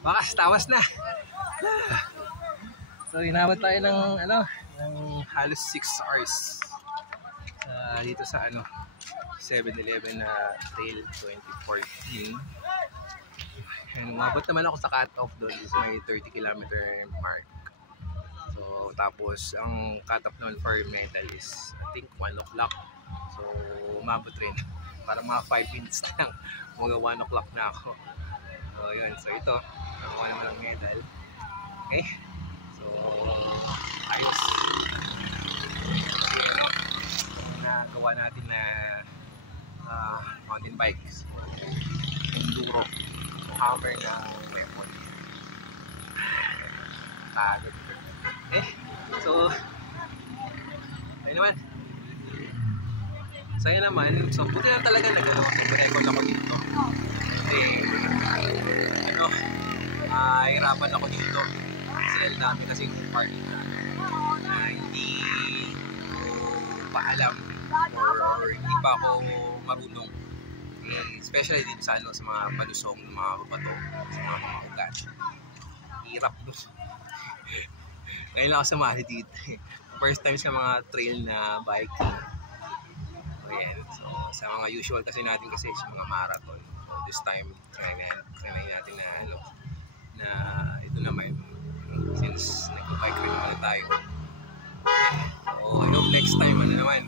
Bakas, tawas na. So inabot tayo ng ng halos 6 hours dito sa 7-Eleven na Trail 2014. Umabot naman ako sa cut-off doon sa may 30 kilometer mark. So tapos ang cut-off naman for medal is I think 1 o'clock. So umabot rin. Parang mga 5 minutes lang. Mga 1 o'clock na ako. So yun. So ito. Nakuha naman ang medal. Okay. So ayos. Nagawa natin na mountain bikes. Enduro. Hammer ng weapon. Pagod. So ayun naman. So yun naman. So buti na talaga nag-record ako dito. Kasi hirapan ako dito. Kasi dami kasing part na hindi pa alam or hindi pa ako marunong. Especially dito sa sa mga palusong, mga babato, sa mga ugat. Hirap doon. Ngayon lang ako sumali dito. First time sa mga trail na biking. So yan. So sa mga usual kasi natin kasi sa mga marathon. So this time, try natin na ito naman. Since nagpa-bike rin naman tayo. So I hope next time naman.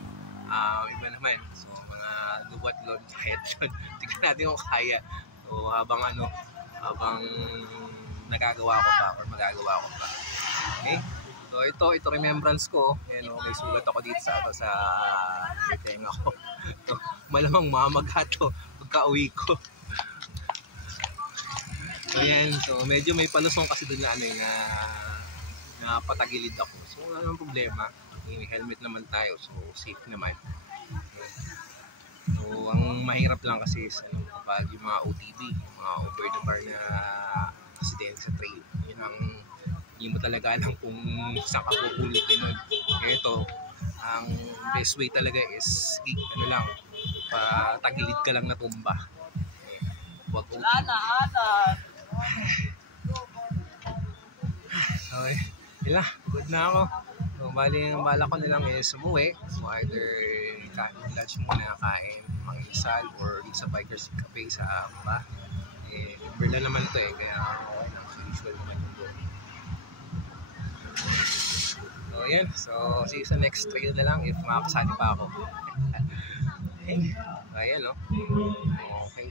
Iba naman. So mga luwat-lod, kahit-lod. Tignan natin kung kaya. So habang nagagawa ko pa or magagawa ko pa. Okay? So ito remembrance ko. Yan, may sulat ako dito sa tenga ko. So, malamang mamaga to pagka-uwi ko. So yan, so medyo may palusong kasi doon na patagilid ako. So wala namang problema. May helmet naman tayo, so safe naman. So ang mahirap lang kasi is kapag yung mga OTB, mga over the bar na accident sa trail. Yun ang hindi mo talaga alam kung saan ka pupulutin nun. Ito, ang best way talaga is patagilid ka lang na tumba. Huwag OTB. Okay, yun good na ako. So, bala ko nilang is umuwi. So, either lunch muna, kain, mangisal, or sa Bikers Cafe sa Amba. Berla naman ito kaya okay lang. So, usual naman yung doon. So, yan. So, see you sa next trail na lang if makakasali pa ako. Ayan, okay.